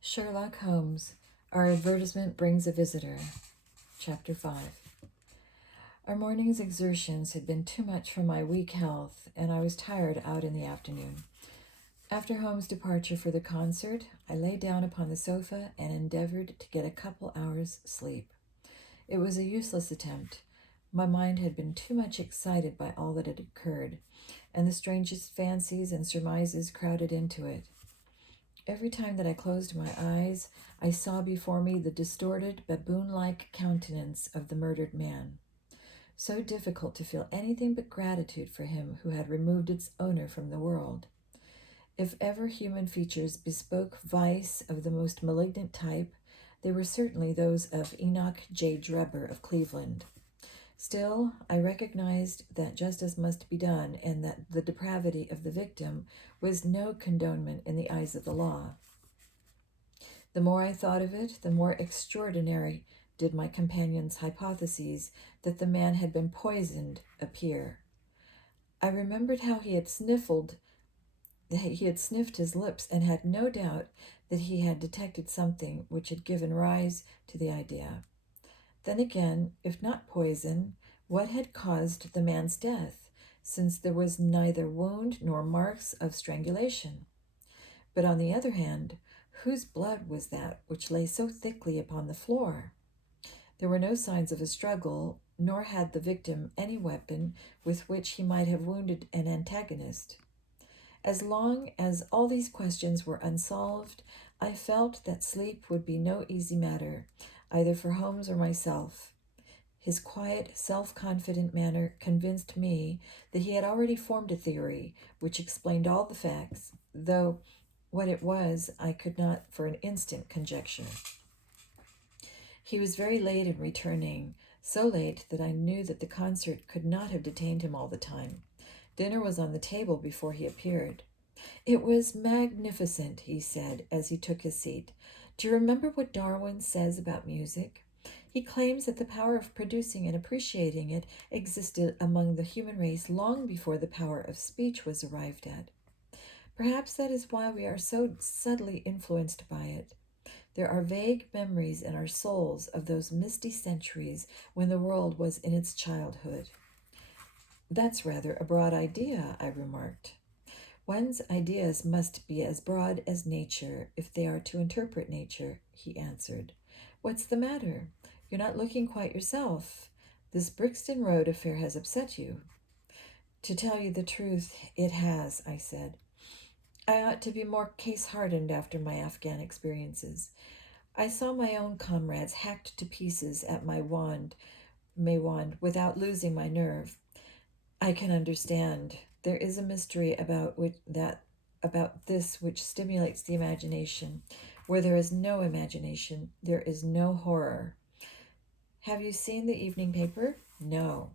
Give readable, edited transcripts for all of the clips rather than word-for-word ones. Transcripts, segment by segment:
Sherlock Holmes. Our advertisement brings a visitor. Chapter 5. Our morning's exertions had been too much for my weak health, and I was tired out in the afternoon. After Holmes' departure for the concert, I lay down upon the sofa and endeavored to get a couple hours' sleep. It was a useless attempt. My mind had been too much excited by all that had occurred, and the strangest fancies and surmises crowded into it. Every time that I closed my eyes, I saw before me the distorted, baboon-like countenance of the murdered man. So difficult to feel anything but gratitude for him who had removed its owner from the world. If ever human features bespoke vice of the most malignant type, they were certainly those of Enoch J. Drebber of Cleveland. Still, I recognized that justice must be done, and that the depravity of the victim was no condonement in the eyes of the law. The more I thought of it, the more extraordinary did my companion's hypotheses that the man had been poisoned appear. I remembered how he had sniffed his lips, and had no doubt that he had detected something which had given rise to the idea. Then again, if not poison, what had caused the man's death, since there was neither wound nor marks of strangulation? But on the other hand, whose blood was that which lay so thickly upon the floor? There were no signs of a struggle, nor had the victim any weapon with which he might have wounded an antagonist. As long as all these questions were unsolved, I felt that sleep would be no easy matter, either for Holmes or myself. His quiet, self-confident manner convinced me that he had already formed a theory which explained all the facts, though what it was I could not for an instant conjecture. He was very late in returning, so late that I knew that the concert could not have detained him all the time. Dinner was on the table before he appeared. "It was magnificent," he said as he took his seat. "Do you remember what Darwin says about music? He claims that the power of producing and appreciating it existed among the human race long before the power of speech was arrived at. Perhaps that is why we are so subtly influenced by it. There are vague memories in our souls of those misty centuries when the world was in its childhood." "That's rather a broad idea," I remarked. "One's ideas must be as broad as nature if they are to interpret nature," he answered. "What's the matter? You're not looking quite yourself. This Brixton Road affair has upset you." "To tell you the truth, it has," I said. "I ought to be more case-hardened after my Afghan experiences. I saw my own comrades hacked to pieces at Maiwand without losing my nerve. I can understand. There is a mystery about this which stimulates the imagination. Where there is no imagination, there is no horror. Have you seen the evening paper?" "No.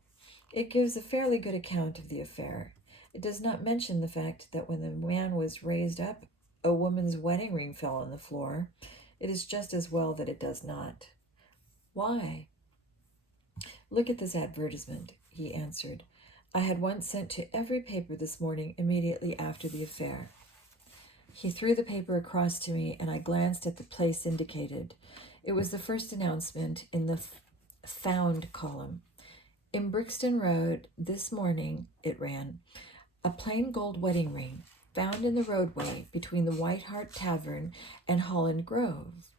It gives a fairly good account of the affair. It does not mention the fact that when the man was raised up, a woman's wedding ring fell on the floor. It is just as well that it does not." "Why?" "Look at this advertisement," he answered. "I had one sent to every paper this morning immediately after the affair." He threw the paper across to me, and I glanced at the place indicated. It was the first announcement in the Found column. "In Brixton Road this morning," it ran, "a plain gold wedding ring found in the roadway between the White Hart Tavern and Holland Grove.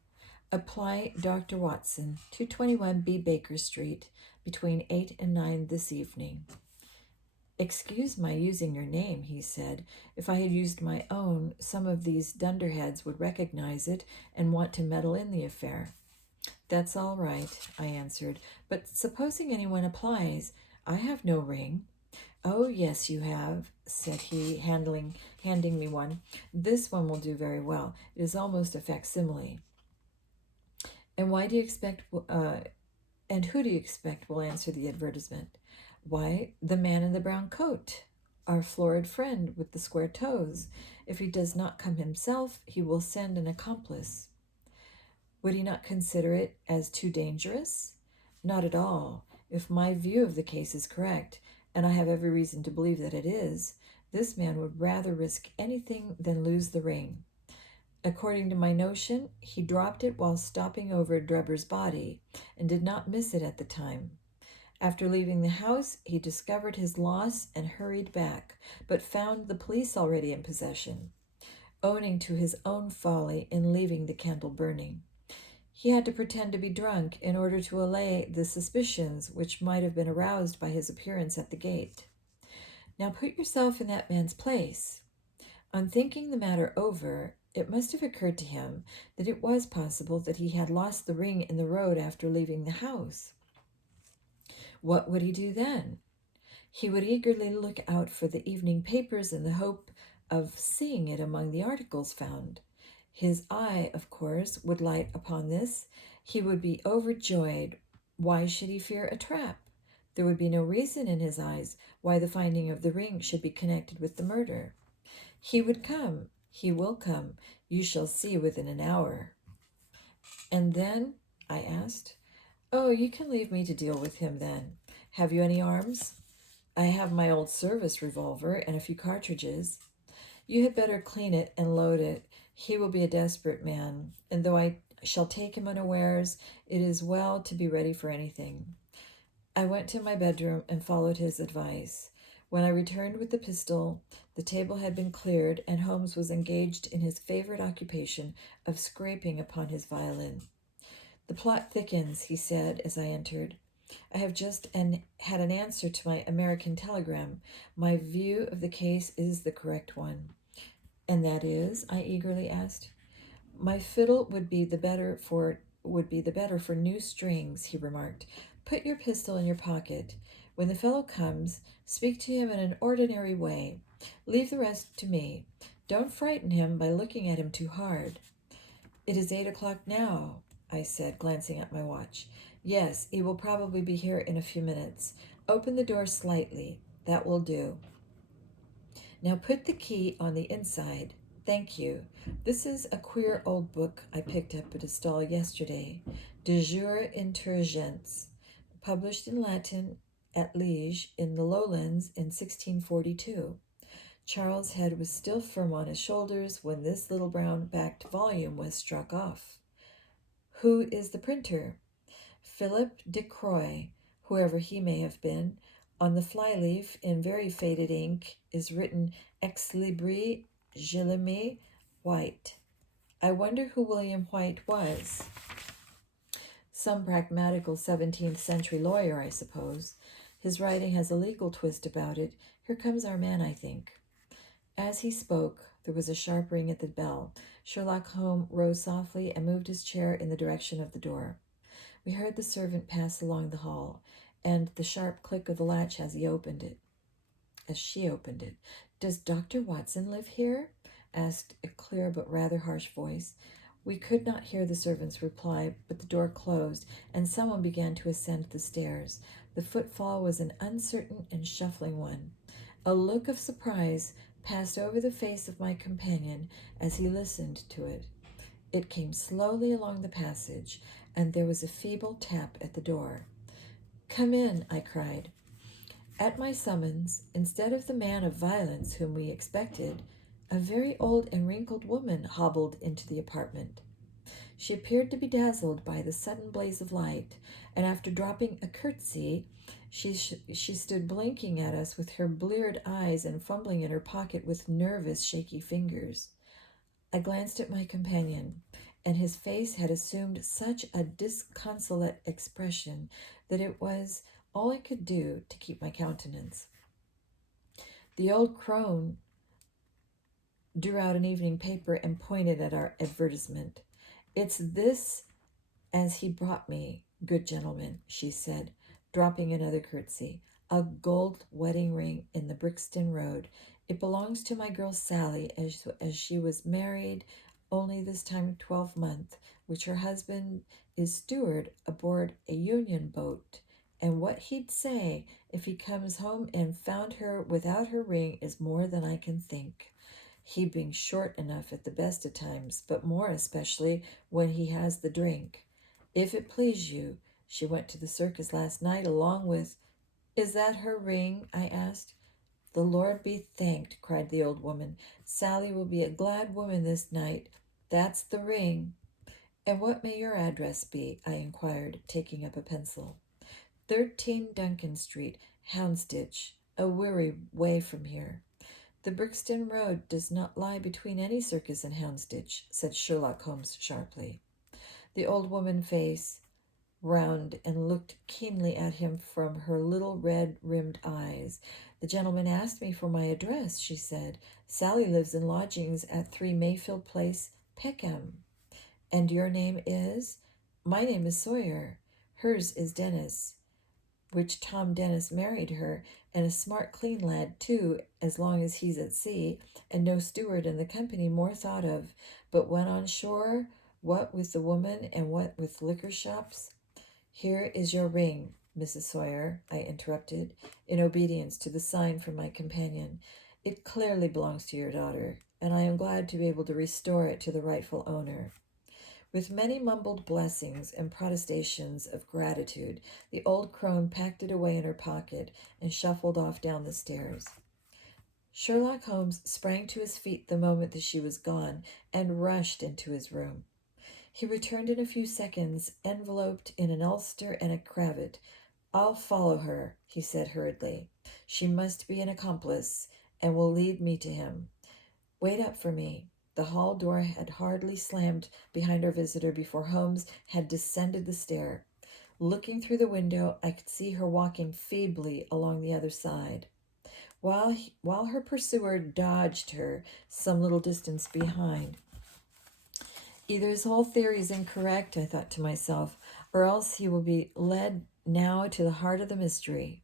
Apply Dr. Watson, 221 B. Baker Street, between 8 and 9 this evening." "Excuse my using your name," he said. "If I had used my own, some of these dunderheads would recognize it and want to meddle in the affair." "That's all right," I answered. "But supposing anyone applies, I have no ring." "Oh, yes, you have," said he, handing me one. "This one will do very well. It is almost a facsimile." And why do you expect, and who do you expect will answer the advertisement?" "Why, the man in the brown coat, our florid friend with the square toes. If he does not come himself, he will send an accomplice." "Would he not consider it as too dangerous?" "Not at all. If my view of the case is correct, and I have every reason to believe that it is, this man would rather risk anything than lose the ring. According to my notion, he dropped it while stopping over Drebber's body and did not miss it at the time. After leaving the house, he discovered his loss and hurried back, but found the police already in possession, owning to his own folly in leaving the candle burning. He had to pretend to be drunk in order to allay the suspicions which might have been aroused by his appearance at the gate. Now put yourself in that man's place. On thinking the matter over, it must have occurred to him that it was possible that he had lost the ring in the road after leaving the house. What would he do then? He would eagerly look out for the evening papers in the hope of seeing it among the articles found. His eye, of course, would light upon this. He would be overjoyed. Why should he fear a trap? There would be no reason in his eyes why the finding of the ring should be connected with the murder. He would come. He will come. You shall see within an hour. And then? I asked. Oh, you can leave me to deal with him then. Have you any arms? I have my old service revolver and a few cartridges. You had better clean it and load it. He will be a desperate man, and though I shall take him unawares, it is well to be ready for anything. I went to my bedroom and followed his advice. When I returned with the pistol, the table had been cleared, and Holmes was engaged in his favorite occupation of scraping upon his violin. The plot thickens, he said as I entered. I have just had an answer to my American telegram. My view of the case is the correct one. And that is? I eagerly asked. My fiddle would be the better for new strings, he remarked. Put your pistol in your pocket. When the fellow comes, speak to him in an ordinary way. Leave the rest to me. Don't frighten him by looking at him too hard. It is 8 o'clock now, I said, glancing at my watch. Yes, he will probably be here in a few minutes. Open the door slightly. That will do. Now put the key on the inside. Thank you. This is a queer old book I picked up at a stall yesterday. De Jure Intelligence, published in Latin at Liege in the Lowlands in 1642. Charles' head was still firm on his shoulders when this little brown-backed volume was struck off. Who is the printer? Philip de Croix, whoever he may have been. On the flyleaf, in very faded ink, is written Ex Libri Guillaume White. I wonder who William White was. Some pragmatical 17th century lawyer, I suppose. His writing has a legal twist about it. Here comes our man, I think. As he spoke, there was a sharp ring at the bell. Sherlock Holmes rose softly and moved his chair in the direction of the door. We heard the servant pass along the hall, and the sharp click of the latch as she opened it. Does Dr. Watson live here? Asked a clear but rather harsh voice. We could not hear the servant's reply, but the door closed, and someone began to ascend the stairs. The footfall was an uncertain and shuffling one. A look of surprise passed over the face of my companion as he listened to it. It came slowly along the passage, and there was a feeble tap at the door. Come in, I cried. At my summons, instead of the man of violence whom we expected, a very old and wrinkled woman hobbled into the apartment. She appeared to be dazzled by the sudden blaze of light, and after dropping a curtsy, she stood blinking at us with her bleared eyes and fumbling in her pocket with nervous, shaky fingers. I glanced at my companion, and his face had assumed such a disconsolate expression that it was all I could do to keep my countenance. The old crone drew out an evening paper and pointed at our advertisement. It's this as he brought me, good gentleman, she said, dropping another curtsy. A gold wedding ring in the Brixton Road. It belongs to my girl Sally, as she was married only this time 12 month, which her husband is steward aboard a Union boat. And what he'd say if he comes home and found her without her ring is more than I can think. He being short enough at the best of times, but more especially when he has the drink. If it please you, she went to the circus last night along with— Is that her ring? I asked. The Lord be thanked, cried the old woman. Sally will be a glad woman this night. That's the ring. And what may your address be? I inquired, taking up a pencil. 13 Duncan Street, Houndsditch, a weary way from here. The Brixton Road does not lie between any circus and Houndsditch, said Sherlock Holmes sharply. The old woman face round and looked keenly at him from her little red-rimmed eyes. The gentleman asked me for my address, she said. Sally lives in lodgings at 3 Mayfield Place, Peckham. And your name is? My name is Sawyer. Hers is Dennis, which Tom Dennis married her, and a smart, clean lad, too, as long as he's at sea, and no steward in the company more thought of. But when on shore, what with the woman and what with liquor shops? Here is your ring, Mrs. Sawyer, I interrupted, in obedience to the sign from my companion. It clearly belongs to your daughter, and I am glad to be able to restore it to the rightful owner. With many mumbled blessings and protestations of gratitude, the old crone packed it away in her pocket and shuffled off down the stairs. Sherlock Holmes sprang to his feet the moment that she was gone and rushed into his room. He returned in a few seconds, enveloped in an ulster and a cravat. I'll follow her, he said hurriedly. She must be an accomplice and will lead me to him. Wait up for me. The hall door had hardly slammed behind our visitor before Holmes had descended the stair. Looking through the window, I could see her walking feebly along the other side, while her pursuer dodged her some little distance behind. Either his whole theory is incorrect, I thought to myself, or else he will be led now to the heart of the mystery.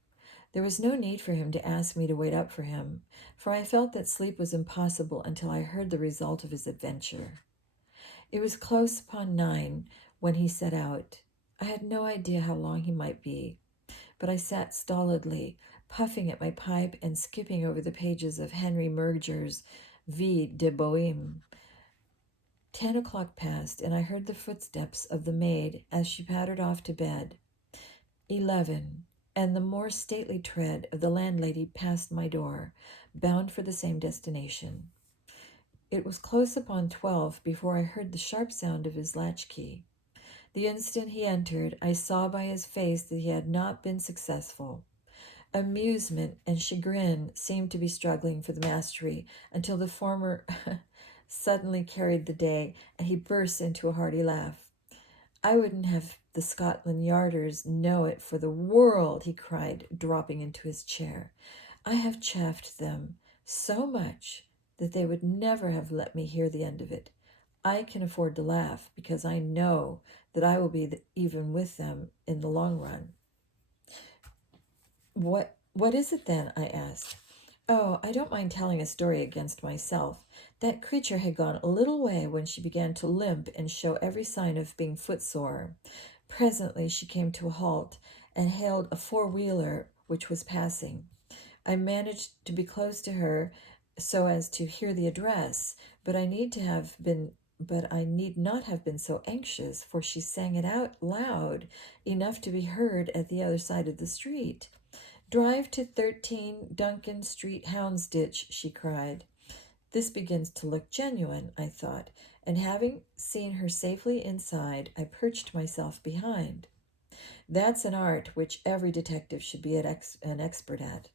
There was no need for him to ask me to wait up for him, for I felt that sleep was impossible until I heard the result of his adventure. It was close upon 9 when he set out. I had no idea how long he might be, but I sat stolidly, puffing at my pipe and skipping over the pages of Henry Murger's Vie de Bohème. 10 o'clock passed, and I heard the footsteps of the maid as she pattered off to bed. 11, and the more stately tread of the landlady passed my door, bound for the same destination. It was close upon 12 before I heard the sharp sound of his latchkey. The instant he entered, I saw by his face that he had not been successful. Amusement and chagrin seemed to be struggling for the mastery until the former suddenly carried the day, and he burst into a hearty laugh. I wouldn't have the Scotland Yarders know it for the world, he cried, dropping into his chair. I have chaffed them so much that they would never have let me hear the end of it. I can afford to laugh because I know that I will be even with them in the long run. What is it then? I asked. Oh, I don't mind telling a story against myself. That creature had gone a little way when she began to limp and show every sign of being footsore. Presently she came to a halt and hailed a four-wheeler which was passing. I managed to be close to her so as to hear the address, but I need not have been so anxious, for she sang it out loud, enough to be heard at the other side of the street. Drive to 13 Duncan Street, Houndsditch, she cried. This begins to look genuine, I thought, and having seen her safely inside, I perched myself behind. That's an art which every detective should be an expert at.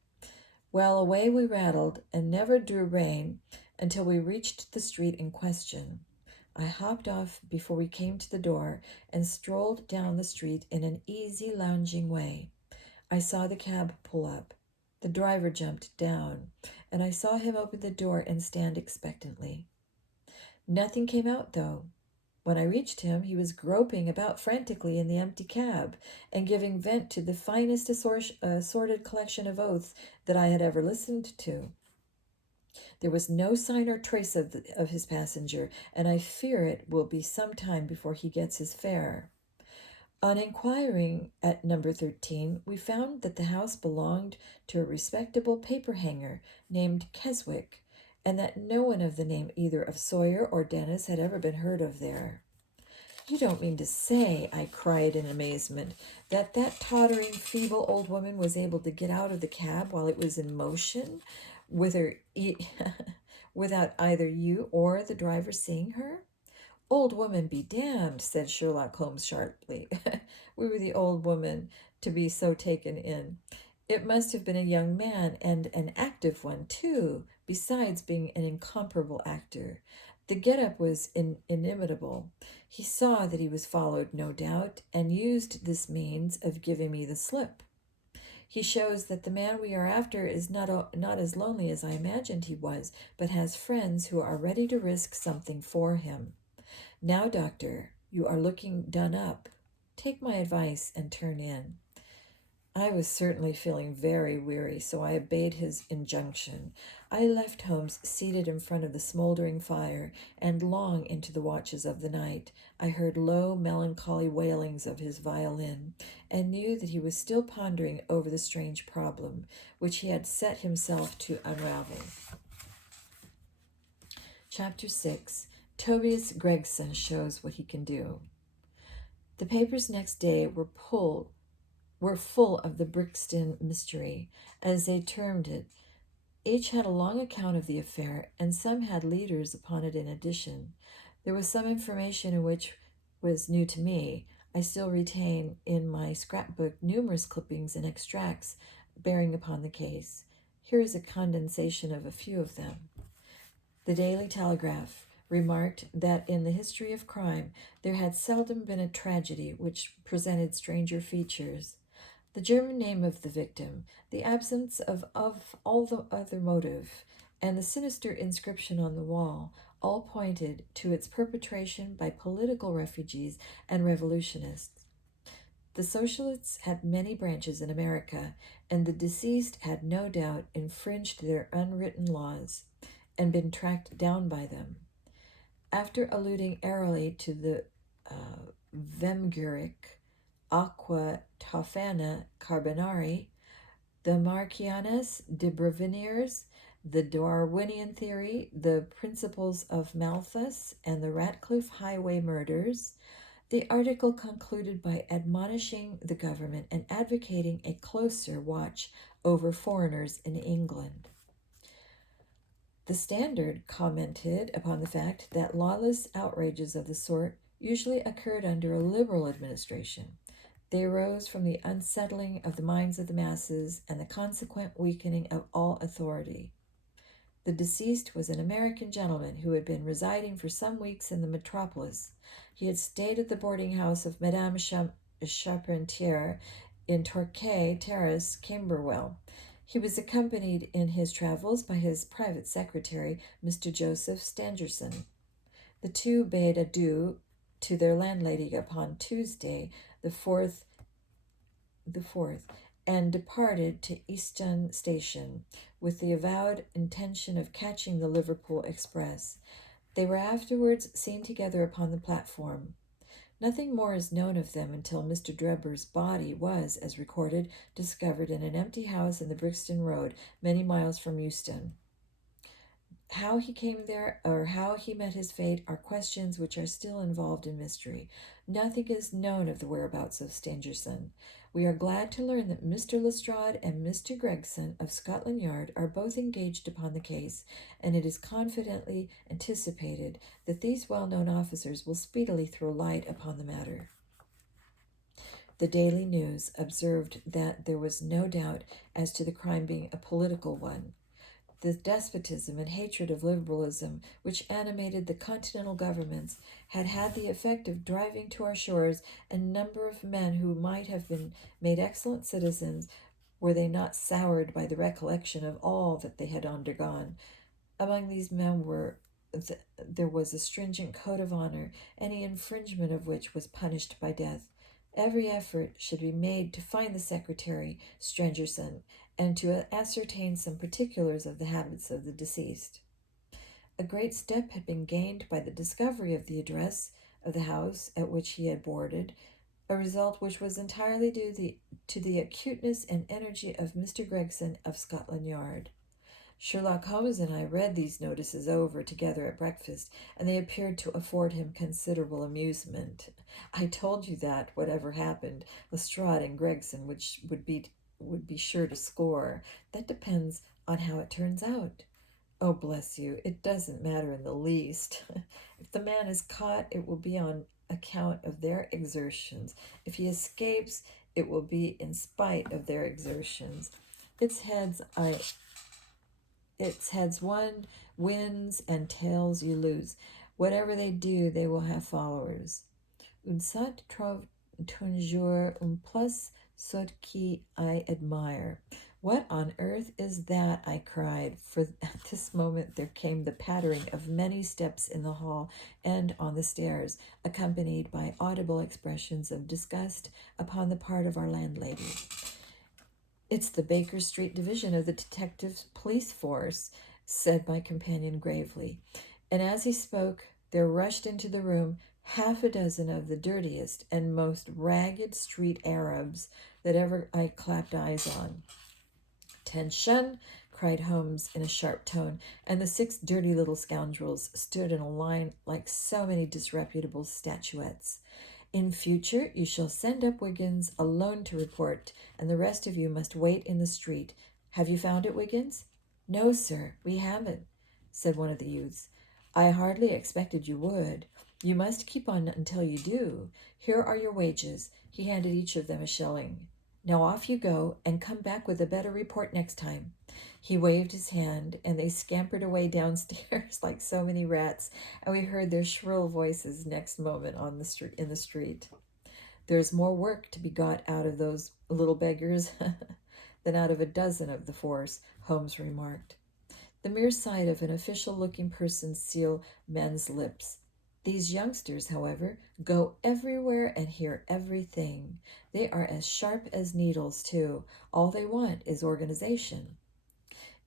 Well, away we rattled, and never drew rein until we reached the street in question. I hopped off before we came to the door and strolled down the street in an easy, lounging way. I saw the cab pull up. The driver jumped down, and I saw him open the door and stand expectantly. Nothing came out, though. When I reached him, he was groping about frantically in the empty cab and giving vent to the finest assorted collection of oaths that I had ever listened to. There was no sign or trace of his passenger, and I fear it will be some time before he gets his fare. On inquiring at number 13, we found that the house belonged to a respectable paper-hanger named Keswick, and that no one of the name either of Sawyer or Dennis had ever been heard of there. You don't mean to say, I cried in amazement, that tottering, feeble old woman was able to get out of the cab while it was in motion, without either you or the driver seeing her? Old woman be damned, said Sherlock Holmes sharply. We were the old woman to be so taken in. It must have been a young man, and an active one, too, besides being an incomparable actor. The get-up was inimitable. He saw that he was followed, no doubt, and used this means of giving me the slip. He shows that the man we are after is not as lonely as I imagined he was, but has friends who are ready to risk something for him. Now, doctor, you are looking done up. Take my advice and turn in. I was certainly feeling very weary, so I obeyed his injunction. I left Holmes seated in front of the smoldering fire, and long into the watches of the night I heard low, melancholy wailings of his violin, and knew that he was still pondering over the strange problem which he had set himself to unravel. Chapter 6. Tobias Gregson Shows What He Can Do. The papers next day were full of the Brixton mystery, as they termed it. Each had a long account of the affair, and some had leaders upon it in addition. There was some information in which was new to me. I still retain in my scrapbook numerous clippings and extracts bearing upon the case. Here is a condensation of a few of them. The Daily Telegraph remarked that in the history of crime there had seldom been a tragedy which presented stranger features. The German name of the victim, the absence of all the other motive, and the sinister inscription on the wall all pointed to its perpetration by political refugees and revolutionists. The socialists had many branches in America, and the deceased had no doubt infringed their unwritten laws and been tracked down by them. After alluding airily to the Vemguric, Aqua Tofana Carbonari, the Marcianes de Breviniers, the Darwinian theory, the principles of Malthus, and the Ratcliffe Highway murders, the article concluded by admonishing the government and advocating a closer watch over foreigners in England. The Standard commented upon the fact that lawless outrages of the sort usually occurred under a liberal administration. They arose from the unsettling of the minds of the masses and the consequent weakening of all authority. The deceased was an American gentleman who had been residing for some weeks in the metropolis. He had stayed at the boarding house of Madame Charpentier in Torquay Terrace, Camberwell. He was accompanied in his travels by his private secretary, Mr. Joseph Stangerson. The two bade adieu to their landlady upon Tuesday, the 4th, and departed to Euston Station with the avowed intention of catching the Liverpool express. They were afterwards seen together upon the platform. Nothing more is known of them until Mr. Drebber's body was, as recorded, discovered in an empty house in the Brixton Road, many miles from Euston. How he came there, or how he met his fate, are questions which are still involved in mystery. Nothing is known of the whereabouts of Stangerson. We are glad to learn that Mr. Lestrade and Mr. Gregson of Scotland Yard are both engaged upon the case, and it is confidently anticipated that these well-known officers will speedily throw light upon the matter. The Daily News observed that there was no doubt as to the crime being a political one. The despotism and hatred of liberalism which animated the continental governments had had the effect of driving to our shores a number of men who might have been made excellent citizens were they not soured by the recollection of all that they had undergone. Among these men there was a stringent code of honor, any infringement of which was punished by death. Every effort should be made to find the secretary, Stangerson, and to ascertain some particulars of the habits of the deceased. A great step had been gained by the discovery of the address of the house at which he had boarded, a result which was entirely due to the acuteness and energy of Mr. Gregson of Scotland Yard. Sherlock Holmes and I read these notices over together at breakfast, and they appeared to afford him considerable amusement. I told you that, whatever happened, Lestrade and Gregson would be sure to score. That depends on how it turns out. Oh, bless you, it doesn't matter in the least. If the man is caught, it will be on account of their exertions. If he escapes, it will be in spite of their exertions. Its heads I its heads one wins and tails you lose. Whatever they do, they will have followers. Un sat trouve toujours un plus sot qui I admire. What on earth is that? I cried, for at this moment there came the pattering of many steps in the hall and on the stairs, accompanied by audible expressions of disgust upon the part of our landlady. It's the Baker Street division of the detective police force, said my companion gravely. And as he spoke, there rushed into the room half a dozen of the dirtiest and most ragged street Arabs that ever I clapped eyes on. "Attention!" cried Holmes in a sharp tone, and the 6 dirty little scoundrels stood in a line like so many disreputable statuettes. "In future, you shall send up Wiggins alone to report, and the rest of you must wait in the street. Have you found it, Wiggins?" "No, sir, we haven't," said one of the youths. "I hardly expected you would. You must keep on until you do. Here are your wages." He handed each of them a shilling. "Now off you go, and come back with a better report next time." He waved his hand, and they scampered away downstairs like so many rats, and we heard their shrill voices next moment on the street in the street. "There's more work to be got out of those little beggars than out of a dozen of the force," Holmes remarked. The mere sight of an official-looking person seals men's lips. These youngsters, however, go everywhere and hear everything. They are as sharp as needles, too. All they want is organization.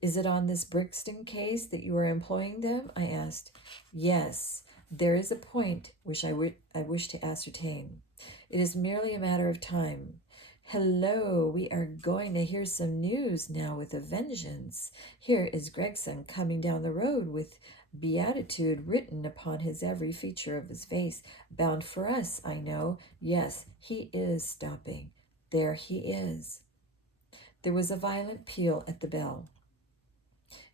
"Is it on this Brixton case that you are employing them?" I asked. "Yes, there is a point which I wish to ascertain. It is merely a matter of time. Hello, we are going to hear some news now with a vengeance. Here is Gregson coming down the road with beatitude written upon his every feature of his face. Bound for us, I know. Yes, he is stopping. There he is." There was a violent peal at the bell,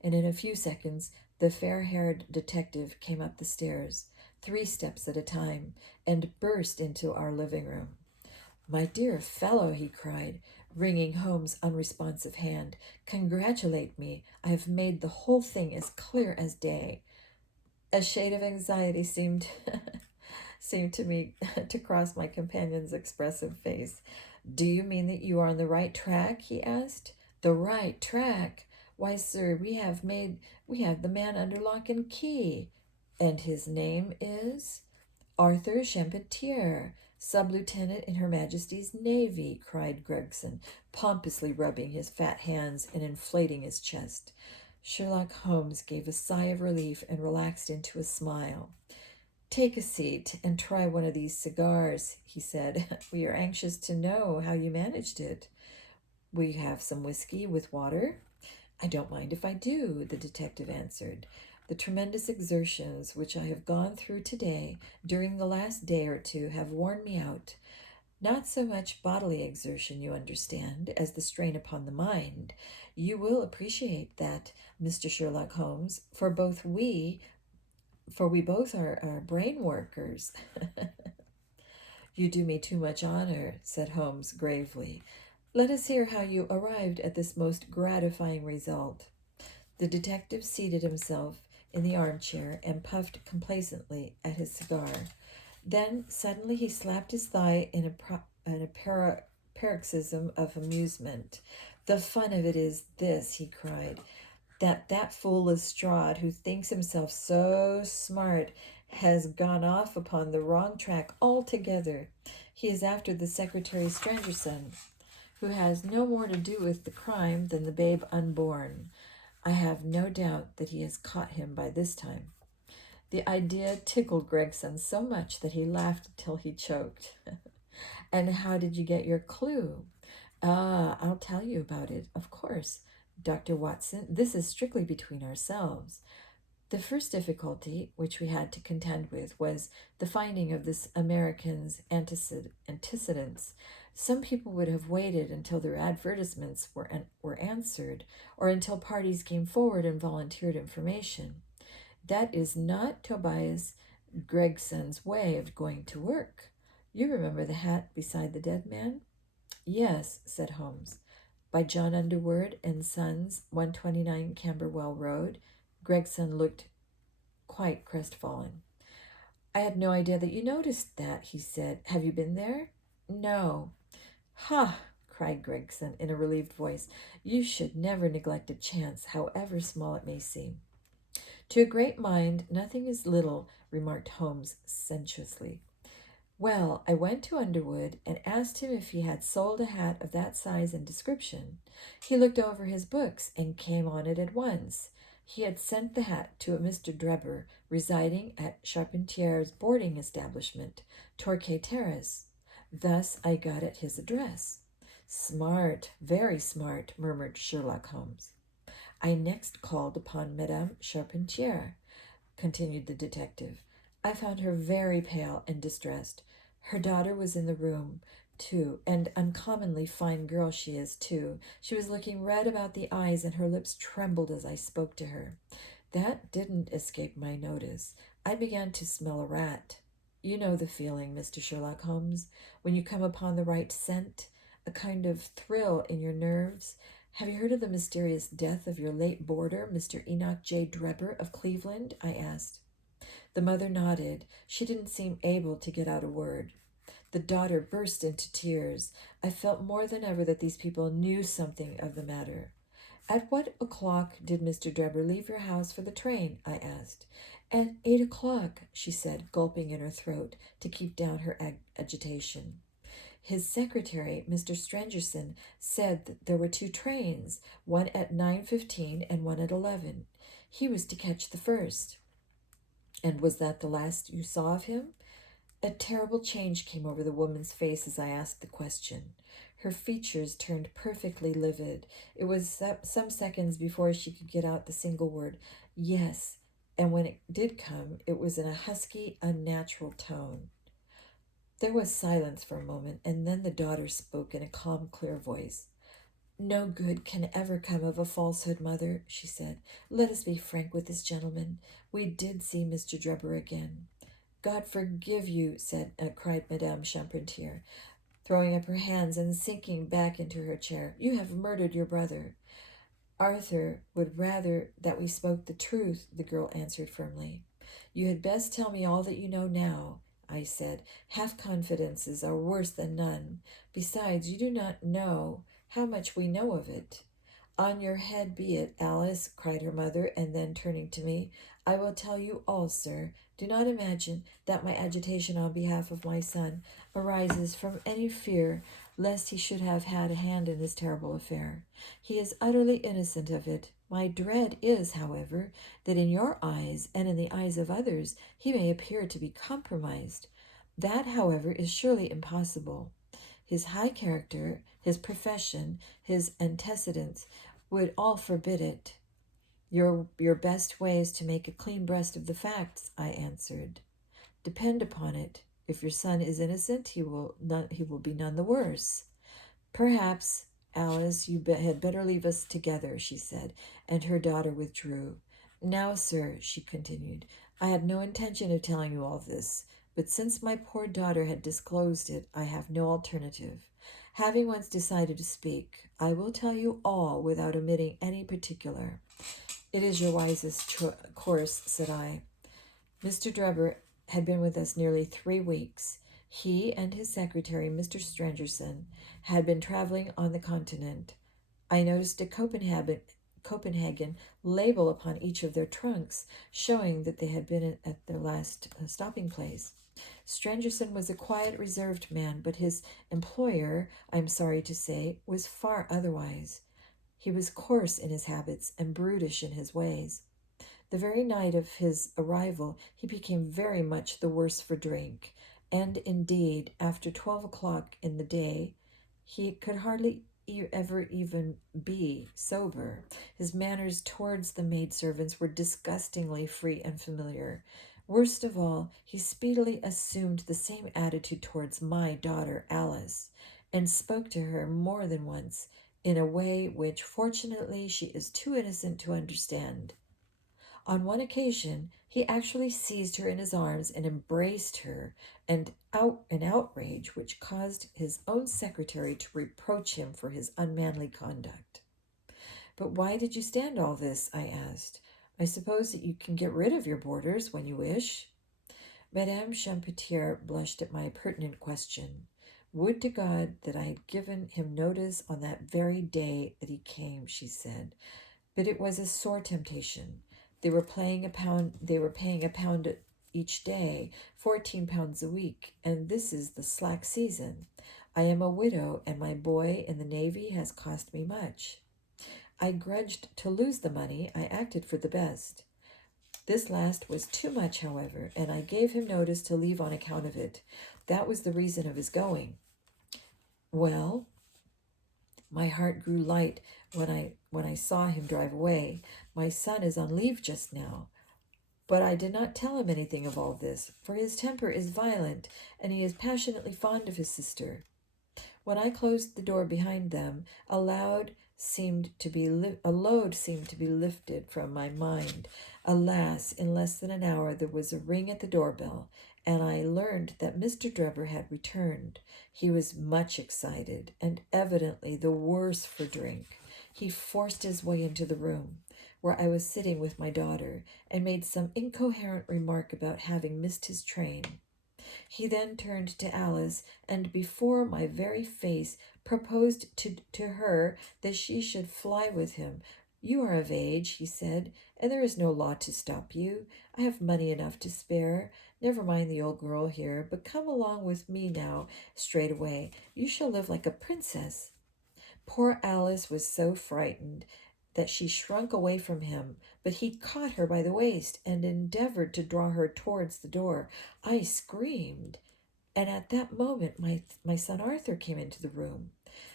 and in a few seconds the fair-haired detective came up the stairs, 3 steps at a time, and burst into our living room. "My dear fellow," he cried, wringing Holmes' unresponsive hand, "congratulate me. I have made the whole thing as clear as day." A shade of anxiety seemed to me to cross my companion's expressive face. "Do you mean that you are on the right track?" he asked. "The right track? Why, sir, we have the man under lock and key." "And his name is?" "Arthur Champetier, sub-lieutenant in Her Majesty's Navy," cried Gregson, pompously rubbing his fat hands and inflating his chest. Sherlock Holmes gave a sigh of relief and relaxed into a smile. "Take a seat and try one of these cigars," he said. "We are anxious to know how you managed it. Will you have some whiskey with water?" "I don't mind if I do," the detective answered. "The tremendous exertions which I have gone through today, during the last day or two, have worn me out. Not so much bodily exertion, you understand, as the strain upon the mind. You will appreciate that, Mr. Sherlock Holmes, for we both are brain workers." "You do me too much honor," said Holmes gravely. "Let us hear how you arrived at this most gratifying result." The detective seated himself in the armchair and puffed complacently at his cigar. Then suddenly he slapped his thigh in a paroxysm of amusement. "The fun of it is this," he cried, that fool Lestrade, who thinks himself so smart, has gone off upon the wrong track altogether. He is after the Secretary Stangerson, who has no more to do with the crime than the babe unborn. I have no doubt that he has caught him by this time." The idea tickled Gregson so much that he laughed till he choked. "And how did you get your clue?" "Ah, I'll tell you about it, of course, Dr. Watson. This is strictly between ourselves. The first difficulty which we had to contend with was the finding of this American's antecedents. Some people would have waited until their advertisements were answered, or until parties came forward and volunteered information. That is not Tobias Gregson's way of going to work. You remember the hat beside the dead man? Yes, said Holmes. By John Underwood and Sons, 129 Camberwell Road. Gregson looked quite crestfallen. I had no idea that you noticed that, he said. Have you been there? No. Ha! Cried Gregson in a relieved voice. You should never neglect a chance, however small it may seem. To a great mind, nothing is little, remarked Holmes sensuously. Well, I went to Underwood and asked him if he had sold a hat of that size and description. He looked over his books and came on it at once. He had sent the hat to a Mr. Drebber, residing at Charpentier's boarding establishment, Torquay Terrace. Thus I got at his address. Smart, very smart, murmured Sherlock Holmes. I next called upon Madame Charpentier, continued the detective. I found her very pale and distressed. Her daughter was in the room, too, and uncommonly fine girl she is, too. She was looking red about the eyes, and her lips trembled as I spoke to her. That didn't escape my notice. I began to smell a rat. You know the feeling, Mr. Sherlock Holmes, when you come upon the right scent, a kind of thrill in your nerves. Have you heard of the mysterious death of your late boarder, Mr. Enoch J. Drebber of Cleveland? I asked. The mother nodded. She didn't seem able to get out a word. The daughter burst into tears. I felt more than ever that these people knew something of the matter. At what o'clock did Mr. Drebber leave your house for the train? I asked. At 8 o'clock, she said, gulping in her throat to keep down her agitation. His secretary, Mr. Strangerson, said that there were two trains, one at 9:15 and one at 11. He was to catch the first. And was that the last you saw of him? A terrible change came over the woman's face as I asked the question. Her features turned perfectly livid. It was some seconds before she could get out the single word, yes, and when it did come, it was in a husky, unnatural tone. There was silence for a moment, and then the daughter spoke in a calm, clear voice. No good can ever come of a falsehood, mother, she said. Let us be frank with this gentleman. We did see Mr. Drebber again. God forgive you, cried Madame Charpentier, throwing up her hands and sinking back into her chair. You have murdered your brother. Arthur would rather that we spoke the truth, the girl answered firmly. You had best tell me all that you know now, I said. Half confidences are worse than none. Besides, you do not know how much we know of it. On your head be it, Alice, cried her mother, and then turning to me, I will tell you all, sir. Do not imagine that my agitation on behalf of my son arises from any fear lest he should have had a hand in this terrible affair. He is utterly innocent of it. My dread is, however, that in your eyes and in the eyes of others he may appear to be compromised. That, however, is surely impossible. His high character, his profession, his antecedents would all forbid it. Your best way is to make a clean breast of the facts, I answered. Depend upon it, if your son is innocent, he will be none the worse. Perhaps, Alice, you had better leave us together, she said, and her daughter withdrew. Now, sir, she continued, I had no intention of telling you all this, but since my poor daughter had disclosed it, I have no alternative. Having once decided to speak, I will tell you all without omitting any particular. It is your wisest course, said I. Mr. Drebber had been with us nearly 3 weeks. He and his secretary, Mr. Strangerson, had been traveling on the continent. I noticed a Copenhagen label upon each of their trunks, showing that they had been at their last stopping place. Strangerson was a quiet, reserved man, but his employer, I am sorry to say, was far otherwise. He was coarse in his habits and brutish in his ways. The very night of his arrival, he became very much the worse for drink, and indeed, after 12 o'clock in the day, he could hardly ever even be sober. His manners towards the maidservants were disgustingly free and familiar. Worst of all, he speedily assumed the same attitude towards my daughter Alice, and spoke to her more than once in a way which, fortunately, she is too innocent to understand. On one occasion, he actually seized her in his arms and embraced her, and an outrage which caused his own secretary to reproach him for his unmanly conduct. But why did you stand all this? I asked. I suppose that you can get rid of your boarders when you wish. Madame Champetier blushed at my pertinent question. Would to God that I had given him notice on that very day that he came, she said. But it was a sore temptation. They were paying a pound each day, 14 pounds a week, and this is the slack season. I am a widow, and my boy in the navy has cost me much. I grudged to lose the money. I acted for the best. This last was too much, however, and I gave him notice to leave on account of it. That was the reason of his going. Well, my heart grew light when I saw him drive away. My son is on leave just now. But I did not tell him anything of all this, for his temper is violent, and he is passionately fond of his sister. When I closed the door behind them, a load seemed to be lifted from my mind. Alas, in less than an hour there was a ring at the doorbell, and I learned that Mr. Drebber had returned. He was much excited, and evidently the worse for drink. He forced his way into the room where I was sitting with my daughter, and made some incoherent remark about having missed his train. He then turned to Alice, and before my very face proposed to her that she should fly with him. You are of age, he said, and there is no law to stop you. I have money enough to spare. Never mind the old girl here, but come along with me now straight away. You shall live like a princess. Poor Alice was so frightened that she shrunk away from him, but he caught her by the waist and endeavored to draw her towards the door. I screamed, and at that moment my son Arthur came into the room.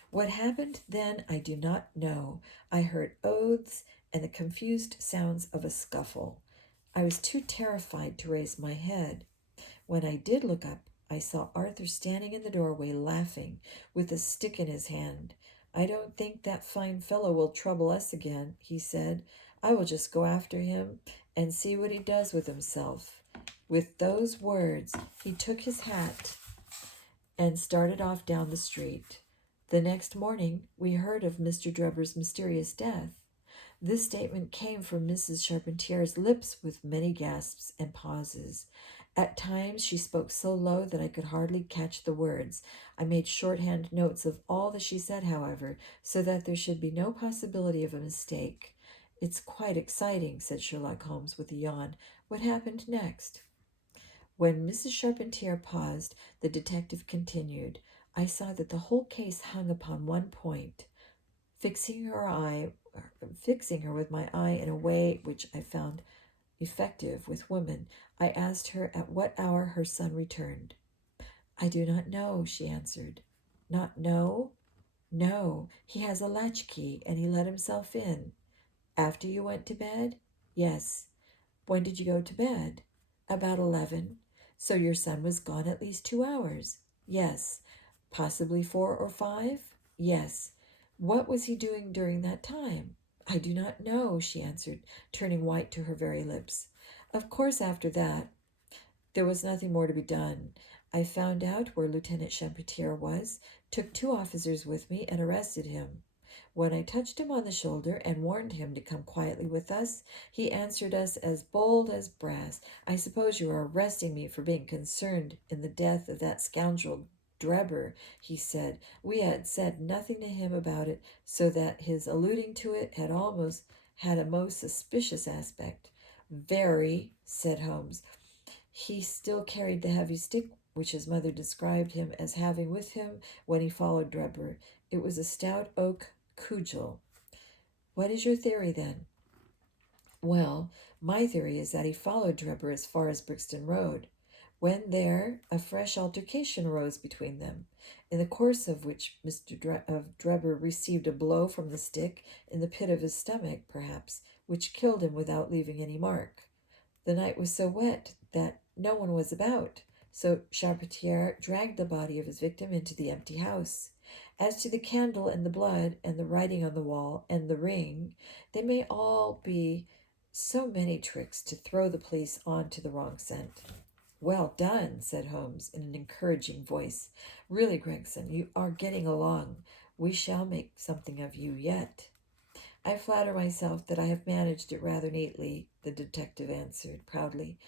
What happened then I do not know. I heard oaths and the confused sounds of a scuffle. I was too terrified to raise my head. When I did look up, I saw Arthur standing in the doorway laughing, with a stick in his hand. I don't think that fine fellow will trouble us again, he said. I will just go after him and see what he does with himself. With those words, he took his hat and started off down the street. The next morning, we heard of Mr. Drebber's mysterious death. This statement came from Mrs. Charpentier's lips with many gasps and pauses. At times she spoke so low that I could hardly catch the words. I made shorthand notes of all that she said, however, so that there should be no possibility of a mistake. It's quite exciting, said Sherlock Holmes with a yawn. What happened next? When Mrs. Charpentier paused, the detective continued. I saw that the whole case hung upon one point. Fixing her with my eye in a way which I found effective with women, I asked her at what hour her son returned. I do not know, she answered. Not know? No, he has a latchkey, and he let himself in. After you went to bed? Yes. When did you go to bed? About 11. So your son was gone at least 2 hours? Yes. Possibly 4 or 5? Yes. What was he doing during that time? I do not know, she answered, turning white to her very lips. Of course, after that, there was nothing more to be done. I found out where Lieutenant Champetier was, took 2 officers with me, and arrested him. When I touched him on the shoulder and warned him to come quietly with us, he answered us as bold as brass. I suppose you are arresting me for being concerned in the death of that scoundrel Drebber, he said. We had said nothing to him about it, so that his alluding to it had a most suspicious aspect. Very, said Holmes. He still carried the heavy stick which his mother described him as having with him when he followed Drebber. It was a stout oak cudgel. What is your theory, then? Well, my theory is that he followed Drebber as far as Brixton Road. When there, a fresh altercation arose between them, in the course of which Mr. Drebber received a blow from the stick in the pit of his stomach, perhaps, which killed him without leaving any mark. The night was so wet that no one was about, so Charpentier dragged the body of his victim into the empty house. As to the candle and the blood and the writing on the wall and the ring, they may all be so many tricks to throw the police on to the wrong scent. Well done, said Holmes in an encouraging voice. Really, Gregson, you are getting along. We shall make something of you yet. I flatter myself that I have managed it rather neatly, the detective answered proudly.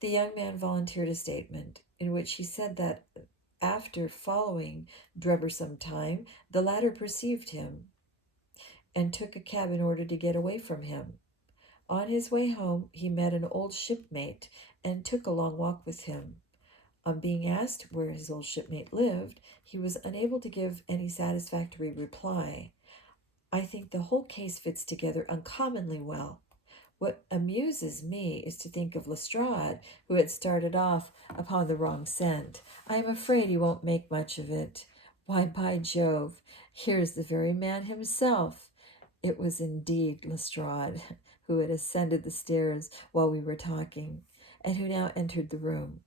The young man volunteered a statement in which he said that after following Drebber some time, the latter perceived him and took a cab in order to get away from him. On his way home, he met an old shipmate and took a long walk with him. On being asked where his old shipmate lived, he was unable to give any satisfactory reply. I think the whole case fits together uncommonly well. What amuses me is to think of Lestrade, who had started off upon the wrong scent. I am afraid he won't make much of it. Why, by Jove, here's the very man himself. It was indeed Lestrade, who had ascended the stairs while we were talking, and who now entered the room.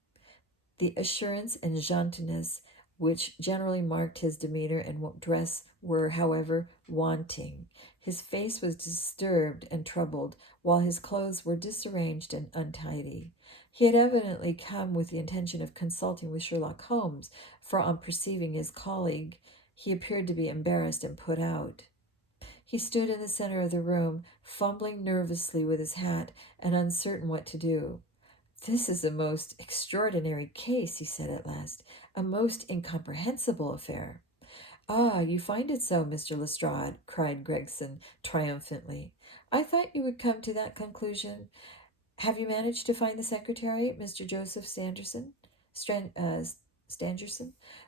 The assurance and gentleness which generally marked his demeanor and dress were, however, wanting. His face was disturbed and troubled, while his clothes were disarranged and untidy. He had evidently come with the intention of consulting with Sherlock Holmes, for on perceiving his colleague, he appeared to be embarrassed and put out. He stood in the center of the room, fumbling nervously with his hat and uncertain what to do. This is a most extraordinary case, he said at last, a most incomprehensible affair. Ah, you find it so, Mr. Lestrade, cried Gregson triumphantly. I thought you would come to that conclusion. Have you managed to find the secretary, Mr. Joseph Stangerson?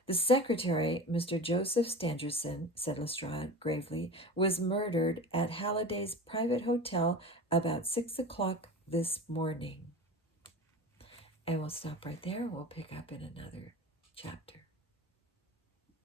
The secretary, Mr. Joseph Stangerson, said Lestrade gravely, was murdered at Halliday's private hotel about 6 o'clock this morning. And we'll stop right there. We'll pick up in another